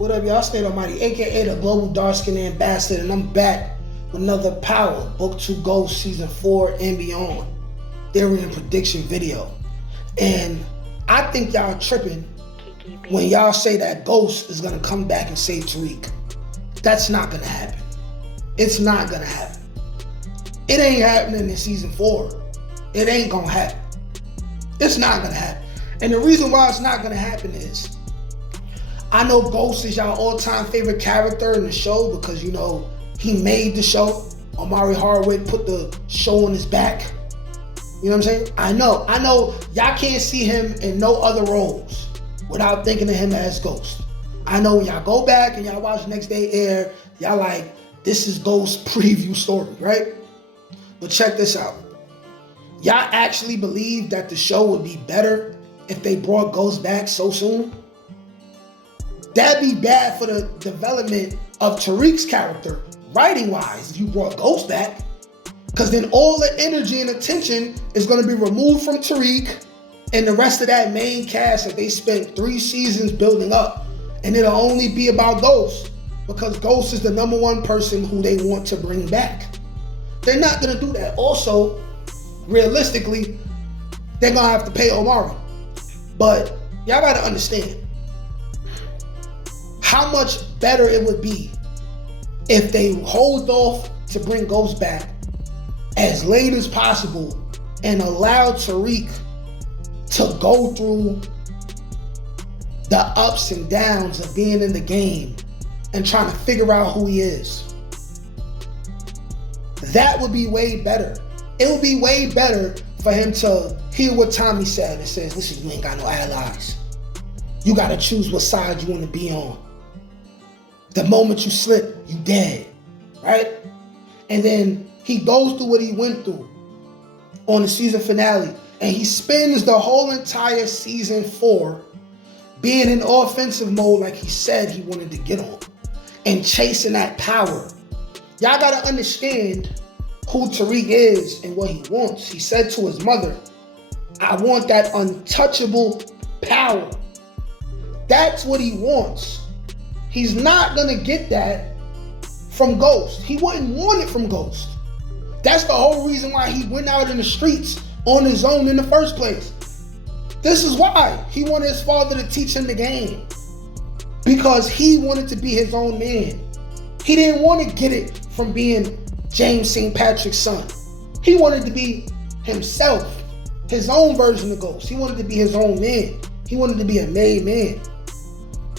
What up, y'all? State Almighty, aka the Global Dark Skin Ambassador, and I'm back with another Power Book 2 Ghost Season 4 and beyond theory and prediction video. And I think y'all tripping when y'all say that Ghost is gonna come back and save Tariq. That's not gonna happen. It's not gonna happen. It ain't happening in Season 4. It ain't gonna happen. It's not gonna happen. And the reason why it's not gonna happen is, I know Ghost is y'all all-time favorite character in the show because, you know, he made the show. Omari Hardwick put the show on his back. You know what I'm saying? I know y'all can't see him in no other roles without thinking of him as Ghost. I know when y'all go back and y'all watch Next Day Air, y'all like, this is Ghost's preview story, right? But check this out. Y'all actually believe that the show would be better if they brought Ghost back so soon? That'd be bad for the development of Tariq's character, writing-wise, if you brought Ghost back. Because then all the energy and attention is going to be removed from Tariq and the rest of that main cast that they spent 3 seasons building up. And it'll only be about Ghost because Ghost is the #1 person who they want to bring back. They're not going to do that. Also, realistically, they're going to have to pay Omari. But y'all got to understand how much better it would be if they hold off to bring Ghost back as late as possible and allow Tariq to go through the ups and downs of being in the game and trying to figure out who he is. That would be way better. It would be way better for him to hear what Tommy said and says, listen, you ain't got no allies. You got to choose what side you want to be on. The moment you slip, you dead, right? And then he goes through what he went through on the season finale, and he spends the whole entire season 4 being in offensive mode like he said he wanted to get on and chasing that power. Y'all gotta understand who Tariq is and what he wants. He said to his mother, I want that untouchable power. That's what he wants. He's not gonna get that from Ghost. He wouldn't want it from Ghost. That's the whole reason why he went out in the streets on his own in the first place. This is why he wanted his father to teach him the game. Because he wanted to be his own man. He didn't want to get it from being James St. Patrick's son. He wanted to be himself, his own version of Ghost. He wanted to be his own man. He wanted to be a made man.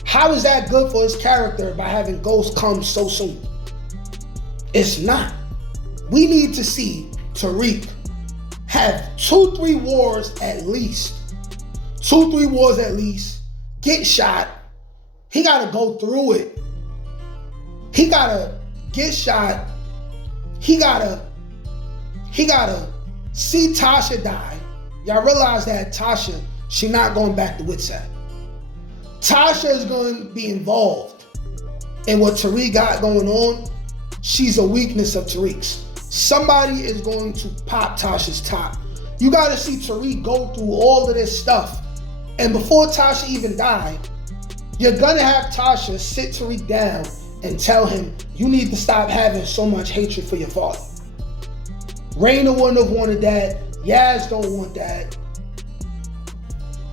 How is that good for his character by having Ghost come so soon? It's not. We need to see Tariq have 2-3 wars at least. 2-3 wars at least. Get shot. He gotta go through it. He gotta get shot. He gotta see Tasha die. Y'all realize that Tasha, she not going back to Witsat. Tasha is going to be involved in what Tariq got going on. She's a weakness of Tariq's. Somebody is going to pop Tasha's top. You got to see Tariq go through all of this stuff. And before Tasha even died, you're going to have Tasha sit Tariq down and tell him, you need to stop having so much hatred for your father. Raina wouldn't have wanted that. Yaz don't want that.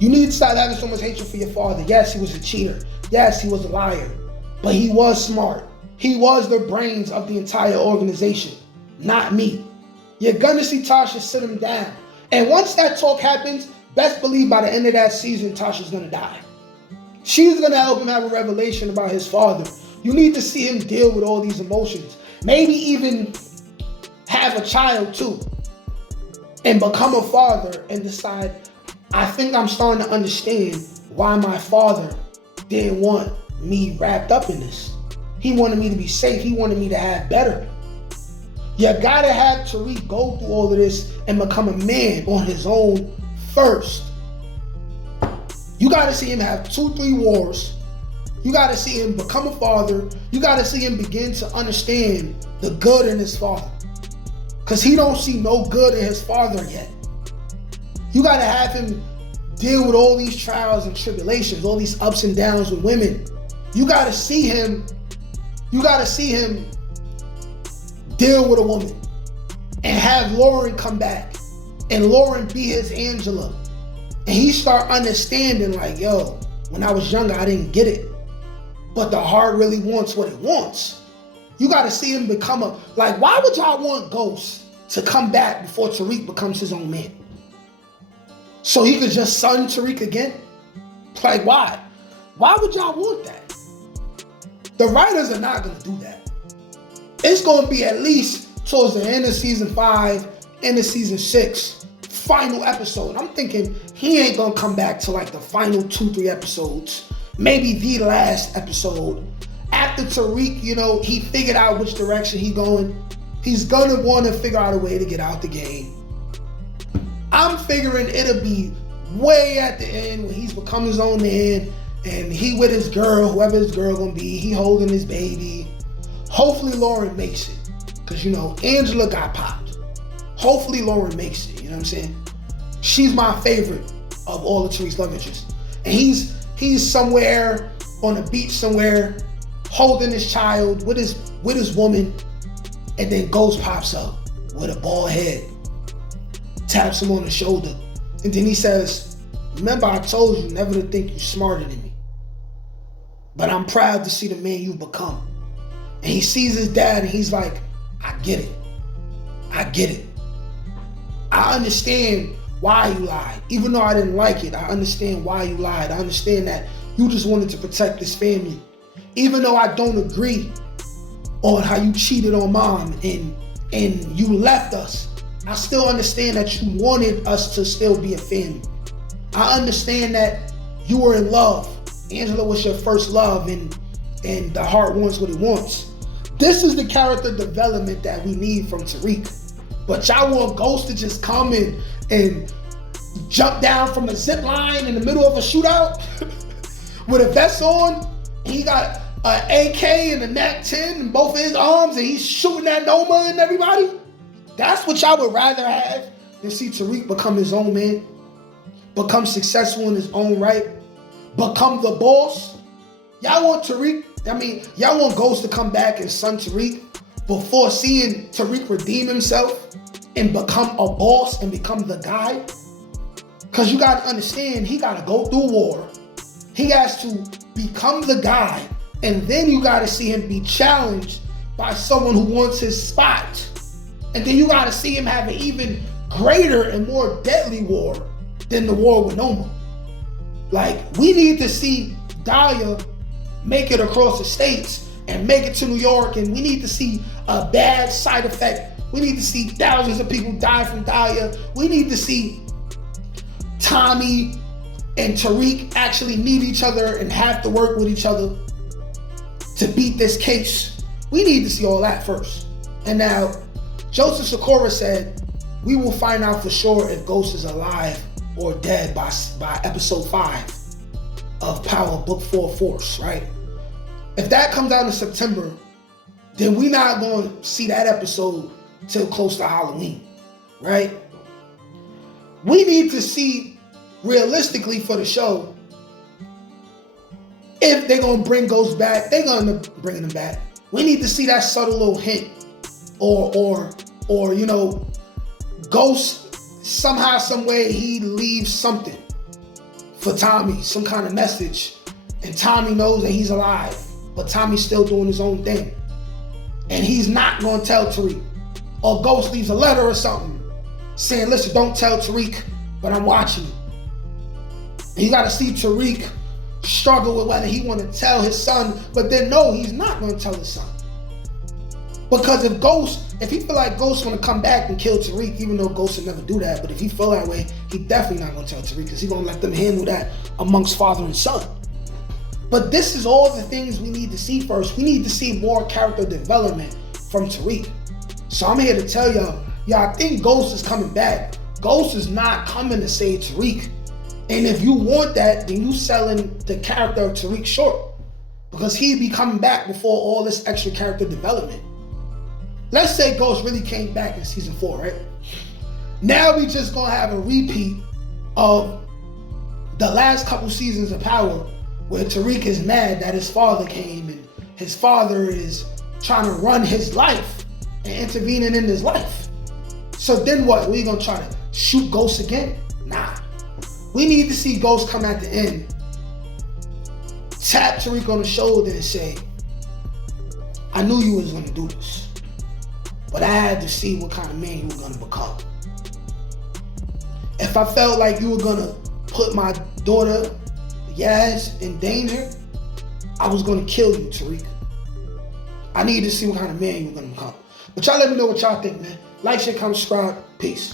You need to stop having so much hatred for your father. Yes, he was a cheater. Yes, he was a liar. But he was smart. He was the brains of the entire organization, not me. You're gonna see Tasha sit him down. And once that talk happens, best believe by the end of that season, Tasha's gonna die. She's gonna help him have a revelation about his father. You need to see him deal with all these emotions. Maybe even have a child too. And become a father and decide, I think I'm starting to understand why my father didn't want me wrapped up in this. He wanted me to be safe. He wanted me to have better. You gotta have Tariq go through all of this and become a man on his own first. You gotta see him have 2-3 wars. You gotta see him become a father. You gotta see him begin to understand the good in his father. Because he don't see no good in his father yet. You gotta have him deal with all these trials and tribulations, all these ups and downs with women. You gotta see him deal with a woman and have Lauren come back and Lauren be his Angela. And he start understanding like, yo, when I was younger, I didn't get it. But the heart really wants what it wants. You gotta see him become why would y'all want Ghost to come back before Tariq becomes his own man? So he could just son Tariq again? Like, why? Why would y'all want that? The writers are not gonna do that. It's gonna be at least towards the end of season 5, end of season 6, final episode. I'm thinking he ain't gonna come back to like the final 2-3 episodes, maybe the last episode. After Tariq, he figured out which direction he going, he's gonna want to figure out a way to get out the game. I'm figuring it'll be way at the end when he's become his own man and he with his girl, whoever his girl gonna be, he holding his baby. Hopefully Lauren makes it, because Angela got popped. Hopefully Lauren makes it, you know what I'm saying? She's my favorite of all the Tariq's love interests. And he's somewhere on a beach somewhere, holding his child with his woman, and then Ghost pops up with a bald head, taps him on the shoulder, and then he says, remember I told you never to think you're smarter than me, but I'm proud to see the man you've become. And he sees his dad and he's like, I get it. I understand why you lied. Even though I didn't like it, I understand why you lied. I understand that you just wanted to protect this family. Even though I don't agree on how you cheated on mom and you left us, I still understand that you wanted us to still be a family. I understand that you were in love. Angela was your first love, and the heart wants what it wants. This is the character development that we need from Tariq. But y'all want Ghost to just come in and jump down from a zip line in the middle of a shootout with a vest on. He got an AK and a NAC-10 in both of his arms, and he's shooting at Noma and everybody. That's what y'all would rather have than see Tariq become his own man, become successful in his own right, become the boss. Y'all want y'all want Ghost to come back and son Tariq before seeing Tariq redeem himself and become a boss and become the guy? Because you got to understand, he got to go through war. He has to become the guy, and then you got to see him be challenged by someone who wants his spot. And then you got to see him have an even greater and more deadly war than the war with Noma. Like, we need to see Dahlia make it across the states and make it to New York, and we need to see a bad side effect. We need to see thousands of people die from Dahlia. We need to see Tommy and Tariq actually need each other and have to work with each other to beat this case. We need to see all that first. And now, Joseph Sikora said, we will find out for sure if Ghost is alive or dead by episode 5 of Power Book 4 Force, right? If that comes out in September, then we're not going to see that episode till close to Halloween, right? We need to see, realistically for the show, if they're going to bring Ghost back, they're going to bring him back. We need to see that subtle little hint or Ghost, somehow, some way, he leaves something for Tommy, some kind of message, and Tommy knows that he's alive, but Tommy's still doing his own thing, and he's not going to tell Tariq. Or Ghost leaves a letter or something saying, listen, don't tell Tariq, but I'm watching you. And you got to see Tariq struggle with whether he want to tell his son, but then no, he's not going to tell his son. Because if he feel like Ghost want to come back and kill Tariq, even though Ghost would never do that, but if he feel that way, he definitely not going to tell Tariq, because he's going to let them handle that amongst father and son. But this is all the things we need to see first. We need to see more character development from Tariq. So I'm here to tell y'all, I think Ghost is coming back. Ghost is not coming to save Tariq. And if you want that, then you selling the character of Tariq short, because he'd be coming back before all this extra character development. Let's say Ghost really came back in season 4, right? Now we just gonna have a repeat of the last couple seasons of Power, where Tariq is mad that his father came and his father is trying to run his life and intervening in his life. So then what? We gonna try to shoot Ghost again? Nah. We need to see Ghost come at the end, tap Tariq on the shoulder and say, I knew you was gonna do this, but I had to see what kind of man you were gonna become. If I felt like you were gonna put my daughter, Yaz, in danger, I was gonna kill you, Tariq. I needed to see what kind of man you were gonna become. But y'all let me know what y'all think, man. Like, share, comment, subscribe. Peace.